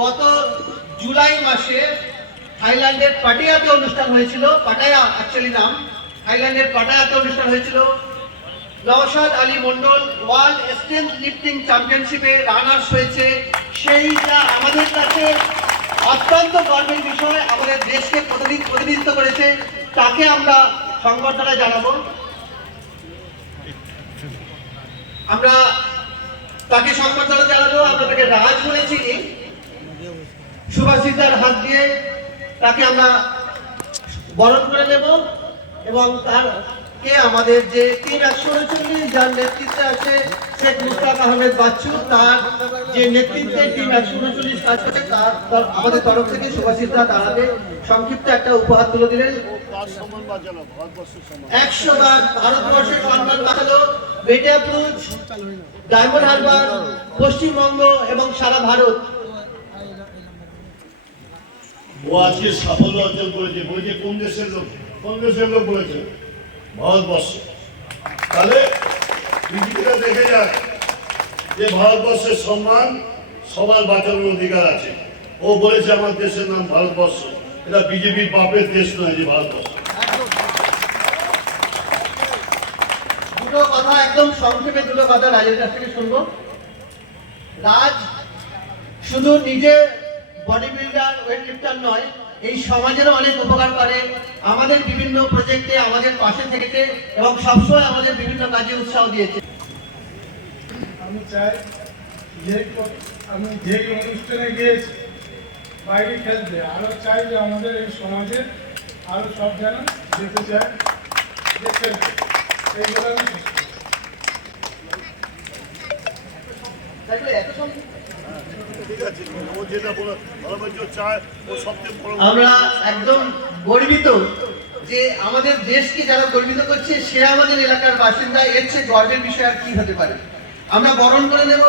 গত জুলাই মাসে থাইল্যান্ডের পাটায়াতে অনুষ্ঠান হয়েছিল। পাটায়া অ্যাকচুয়ালি নাম, থাইল্যান্ডের পাটায়াতে অনুষ্ঠান হয়েছিল। Naushad Ali Mondal world strength lifting চ্যাম্পিয়নশিপে রানার্স হয়েছে। সেইটা আমাদের কাছে অত্যন্ত গর্বের বিষয়। আমাদের দেশকে প্রতিনিধিত্ব করেছে, তাকে আমরা সংবর্ধনা জানাবো। আমরা তাকে সংবর্ধনা জানাবো। আমরা তাকে রাজ বলেছি, সুভাষিতার হাত দিয়ে তাকে আমরা বরণ করে নেব এবং তারকে আমাদের যে টিম 139 যার নেতৃত্বে আছে শেখ মুস্তাক আহমেদ বাচ্চু, তার যে নেতৃত্বে টিম 139 কাজ করে তার আমাদের তরফ থেকে সুভাষিতা তারাকে সংক্ষিপ্ত একটা উপহার তুলে দিলেন। 100 বার ভারতবর্ষের সম্মান বাঁচালো বেটিয়াপুর, ডায়মন্ড হারবার, পশ্চিমবঙ্গ এবং সারা ভারত। ও আজকে সাফল্য অর্জন করেছে। বলেছে কোন দেশের লোক বলেছে? ভারতবর্ষ। তাহলে পৃথিবীটা দেখে যাক যে ভারতবর্ষের সম্মান সবার বাঁচানোর অধিকার আছে। ও বলেছে আমার দেশের নাম ভারতবর্ষ। এটা বিজেপির বাপের দেশ নয় যে ভারতবর্ষ। দুটো কথা একদম সংক্ষেপে, দুটো কথা রাজের কাছ থেকে শুনবো। রাজ শুধু নিজে বডি বিল্ডার, ওয়েট লিফটার নয়, এই সমাজেরও অনেক উপকার করে। আমাদের বিভিন্ন প্রজেক্টে আমাদের পাশে থেকেছে এবং সবসময় আমাদের বিভিন্ন কাজে উৎসাহ দিয়েছে। আমি চাই আমি যে অনুষ্ঠানে গিয়েছি বাইরে খেলতে, আরো চাই যে আমাদের এই সমাজে আরো সব যেন যেতে চায় যে খেলতে। এইগুলো আমি আমরা একদম গর্বিত যে আমাদের দেশকে যারা গর্বিত করছে সে আমাদের এলাকার বাসিন্দা। এর চেয়ে গর্বের বিষয় আর কি হতে পারে। আমরা বরণ করে নেব।